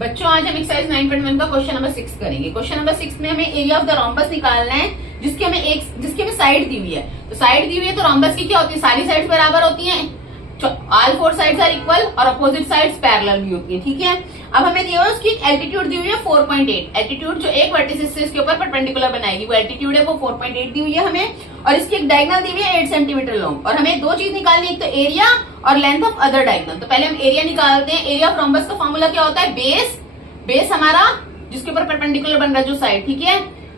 बच्चों आज हम एक्सरसाइज 9.1 का क्वेश्चन नंबर 6 करेंगे। क्वेश्चन नंबर 6 में हमें एरिया ऑफ द रोम्बस निकालना है जिसकी हमें साइड दी हुई है। तो साइड दी हुई है तो रोम्बस की क्या होती है, सारी साइड्स बराबर होती हैं, all four sides are equal और अपोजिट साइड्स पैरेलल भी होती है। ठीक है, अब हमें दिया है उसकी एल्टीट्यूड दी हुई है 4.8। एल्टीट्यूड जो एक वर्टिसिस से इसके ऊपर परपेंडिकुलर बनाएगी वो एल्टीट्यूड है, वो 4.8 दी हुई है हमें, और इसकी एक डायगोनल दी हुई है 8 सेंटीमीटर लॉन्ग। और हमें दो चीज निकालनी है, एक तो एरिया और लेंथ ऑफ अदर डायगोनल। तो पहले हम एरिया निकालते हैं। एरिया ऑफ रोम्बस का फॉर्मूला क्या होता है, बेस हमारा जिसके ऊपर परपेंडिकुलर बन रहा है जो साइड, ठीक है,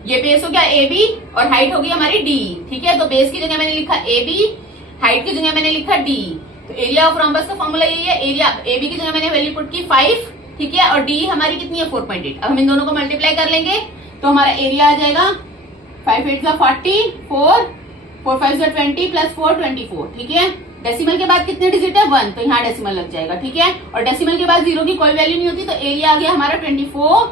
ये बेस हो गया ए बी और हाइट होगी हमारी डी। ठीक है, तो बेस की जगह मैंने लिखा ए बी, हाइट की जगह मैंने लिखा डी। तो एरिया ऑफ रोम्बस का फॉर्मूला यही है, एरिया ए बी की जगह मैंने वैल्यू पुट की 5, ठीक है, और डी हमारी कितनी है 4.8। अब हम इन दोनों को मल्टीप्लाई कर लेंगे तो हमारा एरिया आ जाएगा 5 8 40, 4 5 20 प्लस 4 24। ठीक है, डेसिमल के बाद कितने डिजिट है 1, तो यहाँ डेसिमल लग जाएगा। ठीक है, और डेसिमल के बाद 0 की कोई वैल्यू नहीं होती, तो एरिया आ गया हमारा 24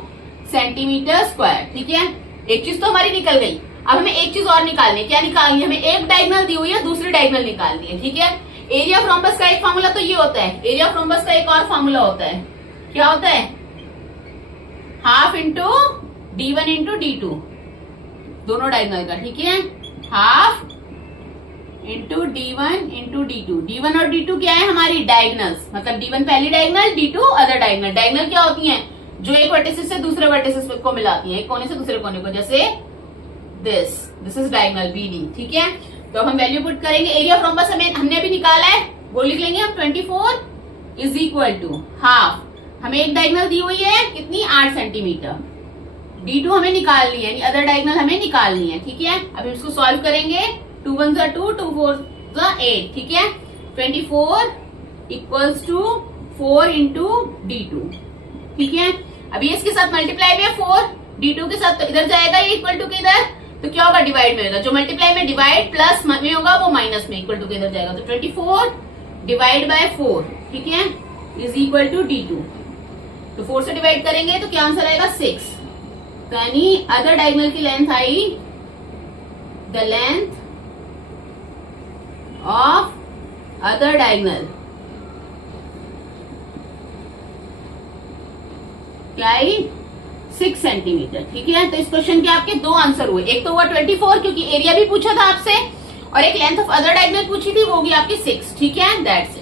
सेंटीमीटर स्क्वायर। ठीक है, एक चीज तो हमारी निकल गई। अब हमें एक चीज और निकालनी है। क्या निकालनी है, हमें एक डायगोनल दी हुई है, दूसरी डायगोनल निकालनी है। ठीक है, एरिया ऑफ रोम्बस का एक फार्मूला तो ये होता है, एरिया ऑफ रोम्बस का एक और फार्मूला होता है, क्या होता है, half into D1 into D2 दोनों डायगोनल का। ठीक है, half into D1 into D2। D1 और D2 क्या है, हमारी डायगोनल्स, मतलब D1 पहली diagonal, D2 other diagonal. Diagonal क्या होती हैं, जो एक वर्टिसिस से दूसरे वर्टिसिस को मिलाती है, एक कोने से दूसरे कोने को, जैसे दिस इज डायगोनल BD। ठीक है, तो हम वैल्यू पुट करेंगे। एरिया ऑफ रोम्बस हमने अभी निकाला है, वो लिख लेंगे हम 24 इज इक्वल टू हाफ, हमें एक डायगोनल दी हुई है कितनी 8 सेंटीमीटर, D2 हमें निकालनी है, यानी अदर डायगोनल हमें निकालनी है। ठीक है, अब इसको सॉल्व करेंगे, 2 1 2 2 4 8। ठीक है, 24 इक्वल्स टू 4 इंटू D2। ठीक है, अभी इसके साथ मल्टीप्लाई भी है 4 D2 के साथ, तो इधर जाएगा ये इक्वल टू के इधर, तो क्या होगा, डिवाइड में होगा। जो मल्टीप्लाई में डिवाइड प्लस में होगा वो माइनस में, इक्वल टू के इधर जाएगा, तो 24 डिवाइड बाय 4, ठीक है, इज इक्वल टू D2। तो 4 से डिवाइड करेंगे तो क्या आंसर आएगा 6। तो यानी अदर डायगोनल की length I, the length of other diagonal क्या आई 6 सेंटीमीटर। ठीक है, तो इस क्वेश्चन के आपके दो आंसर हुए, एक तो हुआ 24 क्योंकि एरिया भी पूछा था आपसे, और एक लेंथ ऑफ अदर डायगोनल पूछी थी, वो होगी आपकी 6। ठीक है, दैट्स इट।